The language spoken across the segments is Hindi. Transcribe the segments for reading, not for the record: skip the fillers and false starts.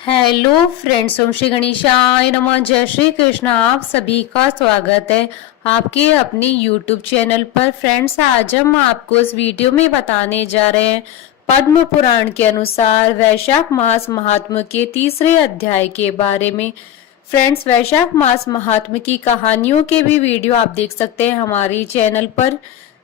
हेलो फ्रेंड्स, ओम श्री गणेशाय नमः। जय श्री कृष्ण। आप सभी का स्वागत है आपके अपने यूट्यूब चैनल पर। फ्रेंड्स, आज हम आपको इस वीडियो में बताने जा रहे हैं पद्म पुराण के अनुसार वैशाख मास महात्म्य के तीसरे अध्याय के बारे में। फ्रेंड्स, वैशाख मास महात्म्य की कहानियों के भी वीडियो आप देख सकते हैं हमारे चैनल पर।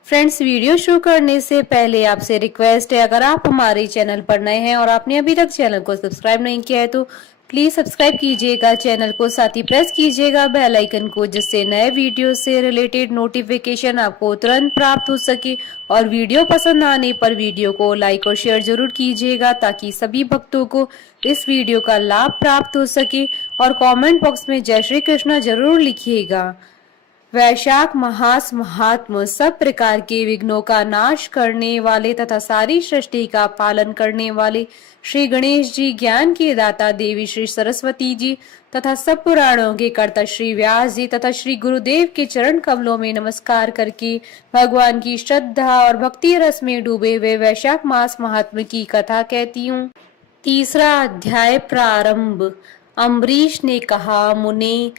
फ्रेंड्स, वीडियो शुरू करने से पहले आपसे रिक्वेस्ट है, अगर आप हमारे चैनल पर नए हैं और आपने अभी तक चैनल को सब्सक्राइब नहीं किया है तो प्लीज सब्सक्राइब कीजिएगा चैनल को, साथ ही प्रेस कीजिएगा बेल आइकन को, जिससे नए वीडियो से रिलेटेड नोटिफिकेशन आपको तुरंत प्राप्त हो सके। और वीडियो पसंद आने पर वीडियो को लाइक और शेयर जरूर कीजिएगा ताकि सभी भक्तों को इस वीडियो का लाभ प्राप्त हो सके। और कमेंट बॉक्स में जय श्री कृष्ण जरूर लिखिएगा। वैशाख मास महात्म सब प्रकार के विघ्नों का नाश करने वाले तथा सारी सृष्टि का पालन करने वाले श्री गणेश जी, ज्ञान के दाता देवी श्री सरस्वती जी तथा सब पुराणों के कर्ता श्री व्यास जी तथा श्री गुरुदेव के चरण कमलों में नमस्कार करके भगवान की श्रद्धा और भक्ति रस में डूबे हुए वैशाख मास महात्म की कथा कहती हूँ। तीसरा अध्याय प्रारंभ। अम्बरीश ने कहा, मुने,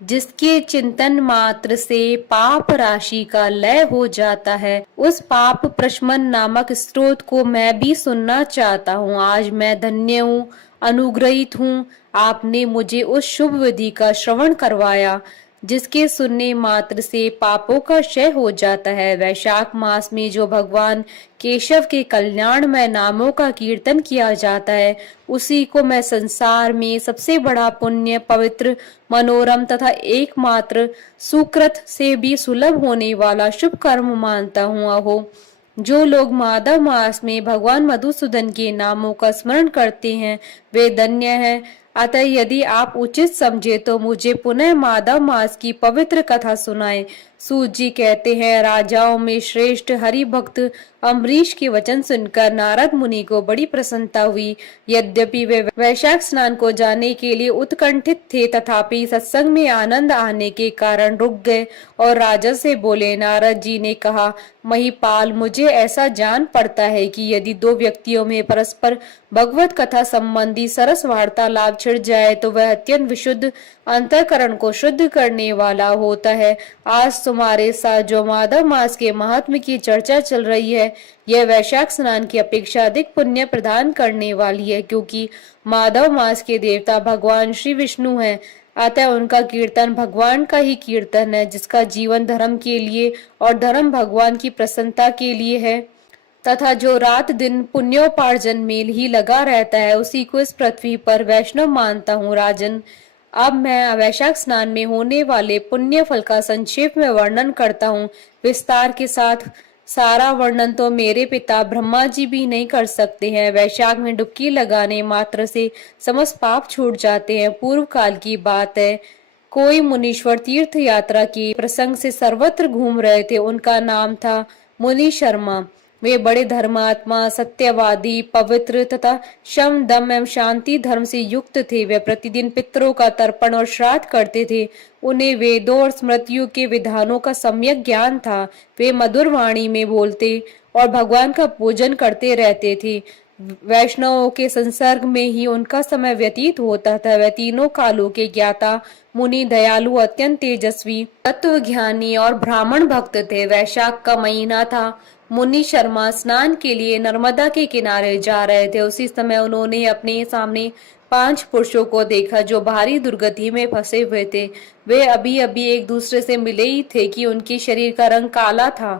जिसके चिंतन मात्र से पाप राशि का लय हो जाता है, उस पाप प्रशमन नामक स्रोत को मैं भी सुनना चाहता हूँ। आज मैं धन्य हूँ, अनुग्रहित हूँ। आपने मुझे उस शुभ विधि का श्रवण करवाया जिसके सुनने मात्र से पापों का क्षय हो जाता है। वैशाख मास में जो भगवान केशव के कल्याणमय नामों का कीर्तन किया जाता है, उसी को मैं संसार में सबसे बड़ा पुण्य, पवित्र, मनोरम तथा एकमात्र सुकृत से भी सुलभ होने वाला शुभ कर्म मानता हूँ। अहो, जो लोग माधव मास में भगवान मधुसूदन के नामों का स्मरण करते हैं वे धन्य हैं। अतः यदि आप उचित समझे तो मुझे पुनः माधव मास की पवित्र कथा सुनाएं। सूत जी कहते हैं, राजाओं में श्रेष्ठ हरि भक्त अम्बरीश के वचन सुनकर नारद मुनि को बड़ी प्रसन्नता हुई। यद्यपि वे वैशाख स्नान को जाने के लिए उत्कंठित थे, तथापि सत्संग में आनंद आने के कारण रुक गए और राजा से बोले। नारद जी ने कहा, महिपाल, मुझे ऐसा जान पड़ता है कि यदि दो व्यक्तियों में परस्पर भगवत कथा संबंधी सरस वार्तालाप छिड़ जाए तो वह अत्यंत विशुद्ध अंतःकरण को शुद्ध करने वाला होता है। आज तुम्हारे साथ जो माधव मास के महात्म्य की चर्चा चल रही है, यह वैशाख स्नान की अपेक्षा अधिक पुण्य प्रदान करने वाली है, क्योंकि माधव मास के देवता भगवान श्री विष्णु हैं। अतः उनका कीर्तन भगवान का ही कीर्तन है, जिसका जीवन धर्म के लिए और धर्म भगवान की प्रसन्नता के लिए है, तथा जो रात दिन पुण्योपार्जन में ही लगा रहता है, उसी को इस पृथ्वी पर वैष्णव मानता हूँ। राजन, अब मैं वैशाख स्नान में होने वाले पुण्य फल का संक्षेप में वर्णन करता हूँ। विस्तार के साथ सारा वर्णन तो मेरे पिता ब्रह्मा जी भी नहीं कर सकते हैं। वैशाख में डुबकी लगाने मात्र से समस्त पाप छूट जाते हैं। पूर्व काल की बात है, कोई मुनीश्वर तीर्थ यात्रा के प्रसंग से सर्वत्र घूम रहे थे। उनका नाम था मुनि शर्मा। वे बड़े धर्मात्मा, सत्यवादी, पवित्र तथा शम, दम एवं शांति धर्म से युक्त थे। वे प्रतिदिन पितरों का तर्पण और श्राद्ध करते थे। उन्हें वेदों और स्मृतियों के विधानों का सम्यक ज्ञान था। वे मधुर वाणी में बोलते और भगवान का पूजन करते रहते थे। वैष्णवों के संसर्ग में ही उनका समय व्यतीत होता था। वे तीनों कालों के ज्ञाता, मुनि, दयालु, अत्यंत तेजस्वी, तत्व ज्ञानी और ब्राह्मण भक्त थे। वैशाख का महीना था। मुनि शर्मा स्नान के लिए नर्मदा के किनारे जा रहे थे। उसी समय उन्होंने अपने सामने 5 पुरुषों को देखा जो भारी दुर्गति में फंसे हुए थे। वे अभी अभी एक दूसरे से मिले ही थे कि उनके शरीर का रंग काला था।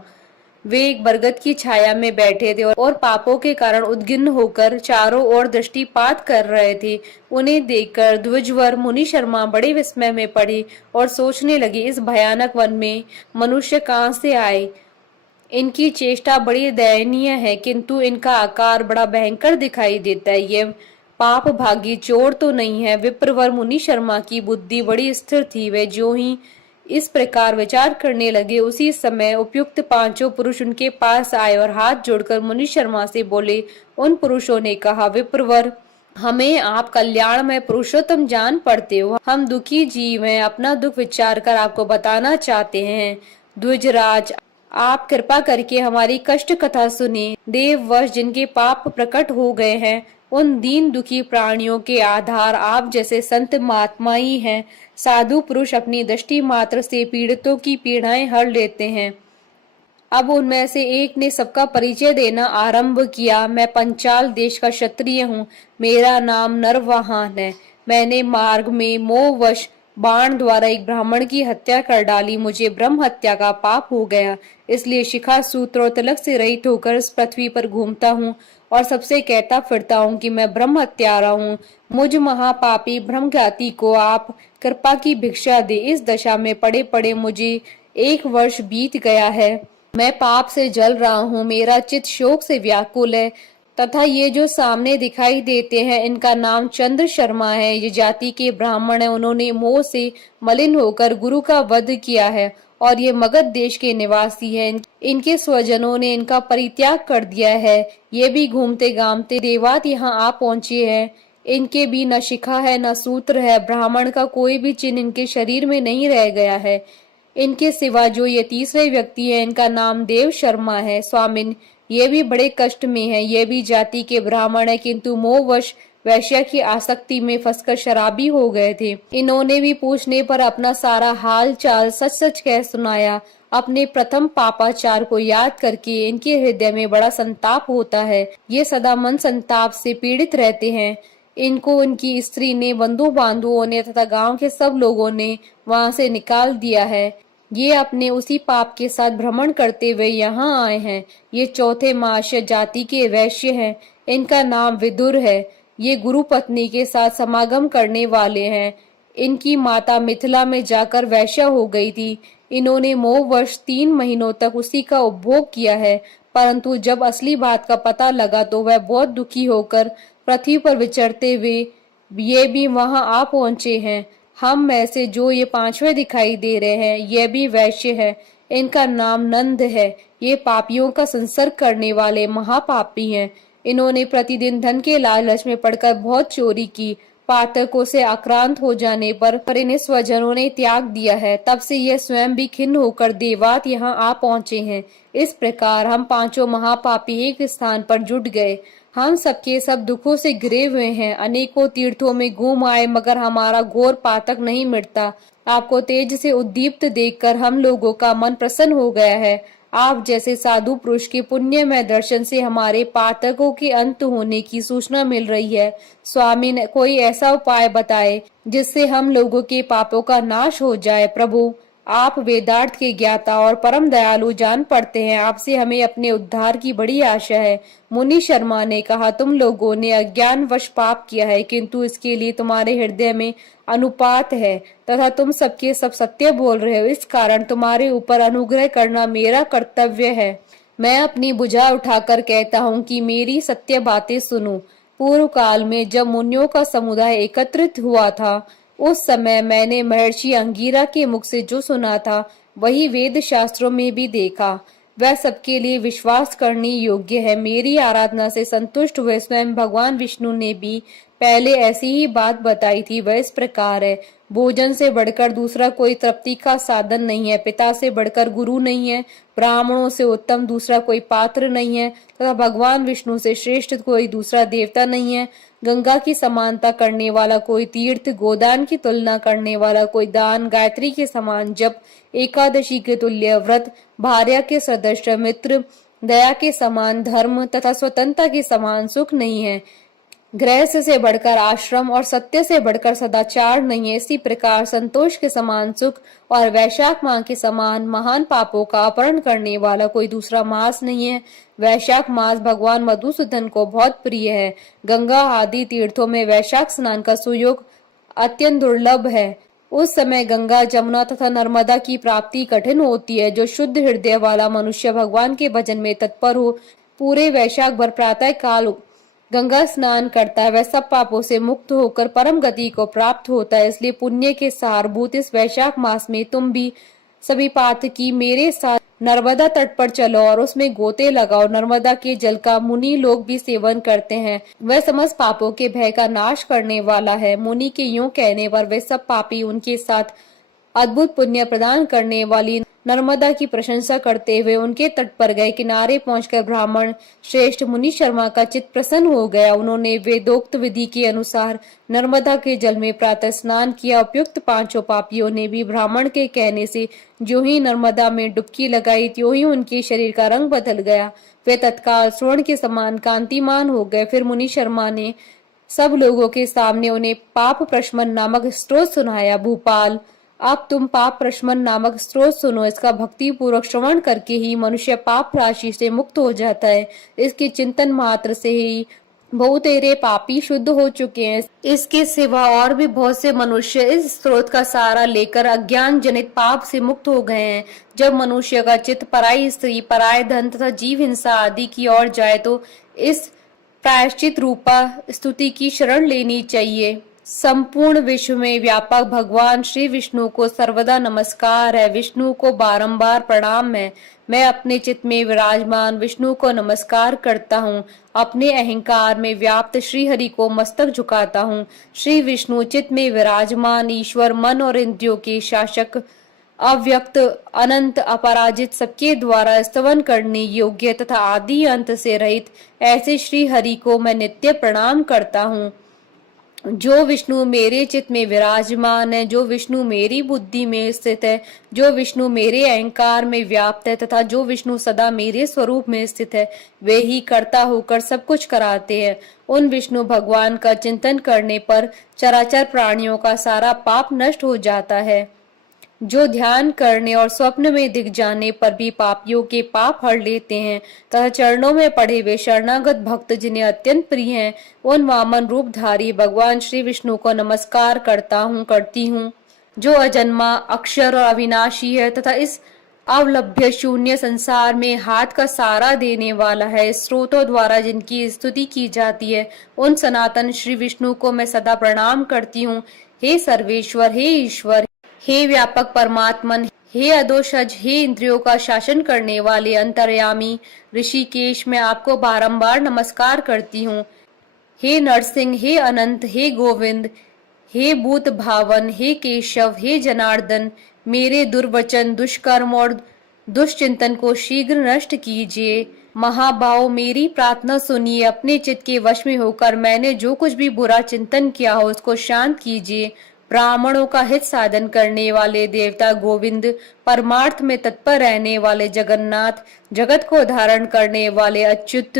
वे एक बरगद की छाया में बैठे थे और पापों के कारण उद्गिन्न होकर चारों ओर दृष्टिपात कर रहे थे। उन्हें देखकर द्विजवर मुनि शर्मा बड़े विस्मय में पड़े और सोचने लगे, इस भयानक वन में मनुष्य कहाँ से आए। इनकी चेष्टा बड़ी दयनीय है, किंतु इनका आकार बड़ा भयंकर दिखाई देता है। ये पाप भागी चोर तो नहीं है। विप्रवर मुनि शर्मा की बुद्धि बड़ी स्थिर थी। वे जो ही इस प्रकार विचार करने लगे, उसी समय उपयुक्त 5 पुरुष उनके पास आए और हाथ जोड़कर मुनि शर्मा से बोले। उन पुरुषों ने कहा, विप्रवर, हमें आप कल्याण में पुरुषोत्तम जान पड़ते हो। हम दुखी जीव हैं, अपना दुख विचार कर आपको बताना चाहते हैं। द्विजराज, आप कृपा करके हमारी कष्ट कथा सुने। देववश जिनके पाप प्रकट हो गए हैं, उन दीन दुखी प्राणियों के आधार आप जैसे संत महात्मा ही हैं। साधु पुरुष अपनी दृष्टि मात्र से पीड़ितों की पीड़ाएं हर लेते हैं। अब उनमें से एक ने सबका परिचय देना आरंभ किया। मैं पंचाल देश का क्षत्रिय हूँ। मेरा नाम नरवाहन है। मैंने मार्ग में मोहवश बाण द्वारा एक ब्राह्मण की हत्या कर डाली। मुझे ब्रह्म हत्या का पाप हो गया, इसलिए शिखा सूत्र और तिलक से रहित होकर इस पृथ्वी पर घूमता हूँ और सबसे कहता फिरता हूँ कि मैं ब्रह्म हत्यारा हूँ। मुझ महापापी ब्रह्मघाती को आप कृपा की भिक्षा दे। इस दशा में पड़े पड़े मुझे 1 वर्ष बीत गया है। मैं पाप से जल रहा हूँ, मेरा चित्त शोक से व्याकुल है। तथा ये जो सामने दिखाई देते हैं, इनका नाम चंद्र शर्मा है। ये जाति के ब्राह्मण है। उन्होंने मोह से मलिन होकर गुरु का वध किया है और ये मगध देश के निवासी हैं। इनके स्वजनों ने इनका परित्याग कर दिया है। ये भी घूमते गामते देवात यहाँ आ पहुंचे हैं। इनके भी न शिखा है न सूत्र है। ब्राह्मण का कोई भी चिन्ह इनके शरीर में नहीं रह गया है। इनके सिवा जो ये तीसरे व्यक्ति है, इनका नाम देव शर्मा है। स्वामिन, ये भी बड़े कष्ट में है। ये भी जाति के ब्राह्मण है, किंतु मोहवश वैश्या की आसक्ति में फंसकर शराबी हो गए थे। इन्होंने भी पूछने पर अपना सारा हाल चाल सच सच कह सुनाया। अपने प्रथम पापाचार को याद करके इनके हृदय में बड़ा संताप होता है। ये सदा मन संताप से पीड़ित रहते हैं। इनको उनकी स्त्री ने, बंधु बांधुओं ने तथा गांव के सब लोगों ने वहां से निकाल दिया है। ये अपने उसी पाप के साथ भ्रमण करते हुए यहाँ आए हैं। ये चौथे माश जाति के वैश्य हैं। इनका नाम विदुर है। ये गुरु पत्नी के साथ समागम करने वाले हैं। इनकी माता मिथिला में जाकर वैश्या हो गई थी। इन्होंने मोहवश 3 महीनों तक उसी का उपभोग किया है, परंतु जब असली बात का पता लगा तो वह बहुत दुखी होकर पृथ्वी पर विचरते हुए ये भी वहां आ पहुंचे हैं। हम में से जो ये 5वें दिखाई दे रहे हैं, ये भी वैश्य है। इनका नाम नंद है। ये पापियों का संसर्ग करने वाले महापापी हैं। इन्होंने प्रतिदिन धन के लालच में पड़कर बहुत चोरी की। पातकों से आक्रांत हो जाने पर इन्हें स्वजनों ने त्याग दिया है। तब से यह स्वयं भी खिन्न होकर देवात यहाँ आ पहुंचे हैं। इस प्रकार हम 5 महापापी एक स्थान पर जुट गए। हम सबके सब दुखों से घिरे हुए हैं। अनेकों तीर्थों में घूम आए, मगर हमारा घोर पातक नहीं मिटता। आपको तेज से उद्दीप्त देखकर हम लोगों का मन प्रसन्न हो गया है। आप जैसे साधु पुरुष के पुण्यमय दर्शन से हमारे पातकों के अंत होने की सूचना मिल रही है। स्वामी ने कोई ऐसा उपाय बताए जिससे हम लोगों के पापों का नाश हो जाए। प्रभु, आप वेदार्थ के ज्ञाता और परम दयालु जान पड़ते हैं। आपसे हमें अपने उद्धार की बड़ी आशा है। मुनि शर्मा ने कहा, तुम लोगों ने अज्ञानवश पाप किया है, किंतु इसके लिए तुम्हारे हृदय में अनुपात है तथा तुम सबके सब सत्य बोल रहे हो। इस कारण तुम्हारे ऊपर अनुग्रह करना मेरा कर्तव्य है। मैं अपनी भुजा उठाकर कहता हूँ कि मेरी सत्य बातें सुनो। पूर्व काल में जब मुनियों का समुदाय एकत्रित हुआ था, उस समय मैंने महर्षि अंगीरा के मुख से जो सुना था, वही वेद शास्त्रों में भी देखा। वह सबके लिए विश्वास करने योग्य है। मेरी आराधना से संतुष्ट हुए स्वयं भगवान विष्णु ने भी पहले ऐसी ही बात बताई थी। वह इस प्रकार है, भोजन से बढ़कर दूसरा कोई तृप्ति का साधन नहीं है। पिता से बढ़कर गुरु नहीं है। ब्राह्मणों से उत्तम दूसरा कोई पात्र नहीं है तथा भगवान विष्णु से श्रेष्ठ कोई दूसरा देवता नहीं है। गंगा की समानता करने वाला कोई तीर्थ, गोदान की तुलना करने वाला कोई दान, गायत्री के समान जप, एकादशी के तुल्य व्रत, भार्या के सदृश मित्र, दया के समान धर्म तथा स्वतंत्रता के समान सुख नहीं है। गृहस्थ से बढ़कर आश्रम और सत्य से बढ़कर सदाचार नहीं है। इसी प्रकार संतोष के समान सुख और वैशाख माह के समान महान पापों का अपहरण करने वाला कोई दूसरा मास नहीं है। वैशाख मास भगवान मधुसूदन को बहुत प्रिय है। गंगा आदि तीर्थों में वैशाख स्नान का सुयोग अत्यंत दुर्लभ है। उस समय गंगा, जमुना तथा नर्मदा की प्राप्ति कठिन होती है। जो शुद्ध हृदय वाला मनुष्य भगवान के भजन में तत्पर हो, पूरे वैशाख भर प्रातः काल गंगा स्नान करता है, वह सब पापों से मुक्त होकर परम गति को प्राप्त होता है। इसलिए पुण्य के सारभूत इस वैशाख मास में तुम भी सभी पातकी मेरे साथ नर्मदा तट पर चलो और उसमें गोते लगाओ। नर्मदा के जल का मुनि लोग भी सेवन करते हैं। वह समस्त पापों के भय का नाश करने वाला है। मुनि के यूं कहने पर वे सब पापी उनके साथ अद्भुत पुण्य प्रदान करने वाली नर्मदा की प्रशंसा करते हुए उनके तट पर गए। किनारे पहुंचकर ब्राह्मण श्रेष्ठ मुनि शर्मा का चित्त प्रसन्न हो गया। उन्होंने वेदोक्त विधि के अनुसार नर्मदा के जल में प्रातः स्नान किया। उपयुक्त पांचों पापियों ने भी ब्राह्मण के कहने से जो ही नर्मदा में डुबकी लगाई, त्यों ही उनके शरीर का रंग बदल गया। वे तत्काल स्वर्ण के समान कांतिमान हो गए। फिर मुनि शर्मा ने सब लोगों के सामने उन्हें पाप प्रशमन नामक स्तोत्र सुनाया। भूपाल, अब तुम पाप प्रशमन नामक स्तोत्र सुनो। इसका भक्ति पूर्वक श्रवण करके ही मनुष्य पाप राशि से मुक्त हो जाता है। इसके चिंतन मात्र से ही बहुतेरे पापी शुद्ध हो चुके हैं। इसके सिवा और भी बहुत से मनुष्य इस स्रोत का सहारा लेकर अज्ञान जनित पाप से मुक्त हो गए हैं। जब मनुष्य का चित्त पराई स्त्री, पराय धन तथा जीव हिंसा आदि की ओर जाए तो इस प्रायश्चित रूपा स्तुति की शरण लेनी चाहिए। संपूर्ण विश्व में व्यापक भगवान श्री विष्णु को सर्वदा नमस्कार है। विष्णु को बारंबार प्रणाम है। मैं अपने चित्त में विराजमान विष्णु को नमस्कार करता हूँ। अपने अहंकार में व्याप्त श्री हरि को मस्तक झुकाता हूँ। श्री विष्णु चित्त में विराजमान ईश्वर, मन और इंद्रियों के शासक, अव्यक्त, अनंत, अपराजित, सबके द्वारा स्तवन करने योग्य तथा आदि अंत से रहित ऐसे श्री हरि को मैं नित्य प्रणाम करता हूँ। जो विष्णु मेरे चित्त में विराजमान है, जो विष्णु मेरी बुद्धि में स्थित है, जो विष्णु मेरे अहंकार में व्याप्त है तथा जो विष्णु सदा मेरे स्वरूप में स्थित है, वे ही कर्ता होकर सब कुछ कराते हैं। उन विष्णु भगवान का चिंतन करने पर चराचर प्राणियों का सारा पाप नष्ट हो जाता है। जो ध्यान करने और स्वप्न में दिख जाने पर भी पापियों के पाप हर लेते हैं तथा चरणों में पड़े हुए शरणागत भक्त जिन्हें अत्यंत प्रिय हैं, उन वामन रूपधारी भगवान श्री विष्णु को नमस्कार करती हूँ, जो अजन्मा, अक्षर और अविनाशी है तथा इस अवलभ्य शून्य संसार में हाथ का सहारा देने वाला है। स्रोतों द्वारा जिनकी स्तुति की जाती है, उन सनातन श्री विष्णु को मैं सदा प्रणाम करती हूँ। हे सर्वेश्वर, हे ईश्वर, हे व्यापक परमात्मन, हे अदोषज, हे इंद्रियों का शासन करने वाले अंतर्यामी ऋषिकेश, मैं आपको बारंबार नमस्कार करती हूँ। हे नरसिंह, हे अनंत, हे गोविंद, हे भूत भावन, हे केशव, हे जनार्दन, मेरे दुर्वचन, दुष्कर्म और दुष्चिंतन को शीघ्र नष्ट कीजिए। महाभाव, मेरी प्रार्थना सुनिए। अपने चित्त के वश में होकर मैंने जो कुछ भी बुरा चिंतन किया हो उसको शांत कीजिए। ब्राह्मणों का हित साधन करने वाले देवता गोविंद, परमार्थ में तत्पर रहने वाले जगन्नाथ, जगत को धारण करने वाले अच्युत,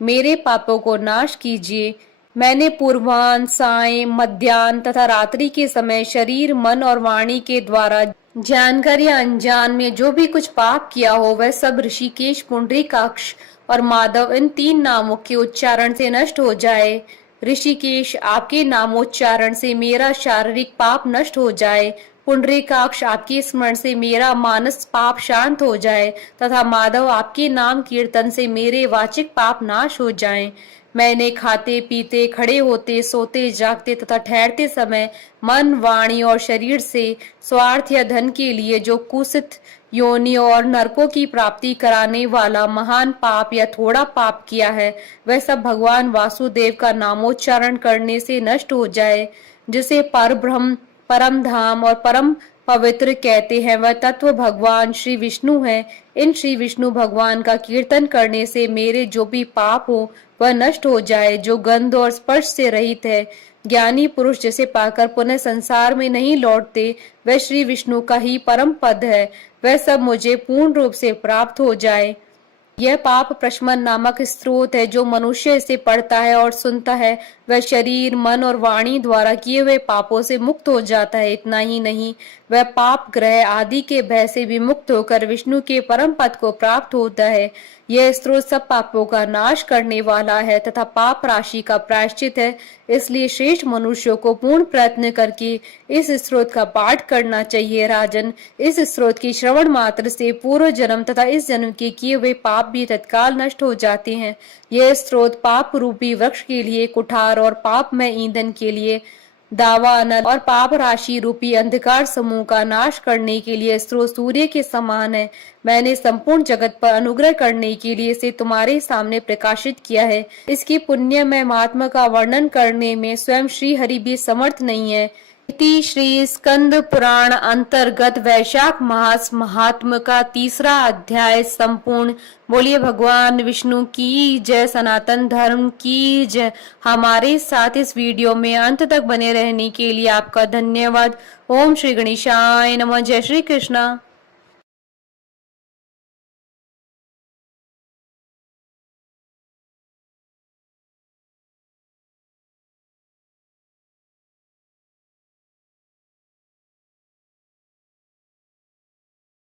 मेरे पापों को नाश कीजिए। मैंने पूर्वाह्न, सायं, मध्याह्न तथा रात्रि के समय शरीर, मन और वाणी के द्वारा जानकर या अनजान में जो भी कुछ पाप किया हो वह सब ऋषिकेश, पुंडरीकाक्ष और माधव इन तीन नामों के उच्चारण से नष्ट हो जाए। ऋषिकेश, आपके नामोच्चारण से मेरा शारीरिक पाप नष्ट हो जाए। पुंडरीकाक्ष, आपके स्मरण से मेरा मानस पाप शांत हो जाए तथा माधव, आपके नाम कीर्तन से मेरे वाचिक पाप नाश हो जाएं। मैंने खाते पीते, खड़े होते, सोते, जागते तथा ठहरते समय मन, वाणी और शरीर से स्वार्थ या धन के लिए जो कुत्सित योनियों और नरकों की प्राप्ति कराने वाला महान पाप या थोड़ा पाप किया है, वह सब भगवान वासुदेव का नामोच्चारण करने से नष्ट हो जाए। जिसे परब्रह्म, परम धाम और परम पवित्र कहते हैं, वह तत्व भगवान श्री विष्णु है। इन श्री विष्णु भगवान का कीर्तन करने से मेरे जो भी पाप हो वह नष्ट हो जाए। जो गंध और स्पर्श से रहित है, ज्ञानी पुरुष जिसे पाकर पुनः संसार में नहीं लौटते, वह श्री विष्णु का ही परम पद है। वह सब मुझे पूर्ण रूप से प्राप्त हो जाए। यह पाप प्रशमन नामक स्रोत है। जो मनुष्य इसे पढ़ता है और सुनता है वह शरीर, मन और वाणी द्वारा किए हुए पापों से मुक्त हो जाता है। इतना ही नहीं, वह पाप ग्रह आदि के भय से भी मुक्त होकर विष्णु के परम पद को प्राप्त होता है। यह स्रोत सब पापों का नाश करने वाला है तथा पाप राशि का प्रायश्चित है। इसलिए श्रेष्ठ मनुष्यों को पूर्ण प्रयत्न करके इस स्रोत का पाठ करना चाहिए। राजन, इस स्रोत की श्रवण मात्र से पूर्व जन्म तथा इस जन्म के किए हुए पाप भी तत्काल नष्ट हो जाते हैं। यह स्रोत पाप रूपी वृक्ष के लिए कुठार और पाप में ईंधन के लिए दावानल और पाप राशि रूपी अंधकार समूह का नाश करने के लिए स्रोत सूर्य के समान है। मैंने संपूर्ण जगत पर अनुग्रह करने के लिए इसे तुम्हारे सामने प्रकाशित किया है। इसकी पुण्य में महात्मा का वर्णन करने में स्वयं श्री हरि भी समर्थ नहीं है। इति श्री स्कंद पुराण अंतर्गत वैशाख मास महात्म का तीसरा अध्याय संपूर्ण। बोलिए भगवान विष्णु की जय, सनातन धर्म की जय। हमारे साथ इस वीडियो में अंत तक बने रहने के लिए आपका धन्यवाद। ओम श्री गणेशाय नमः। जय श्री कृष्णा।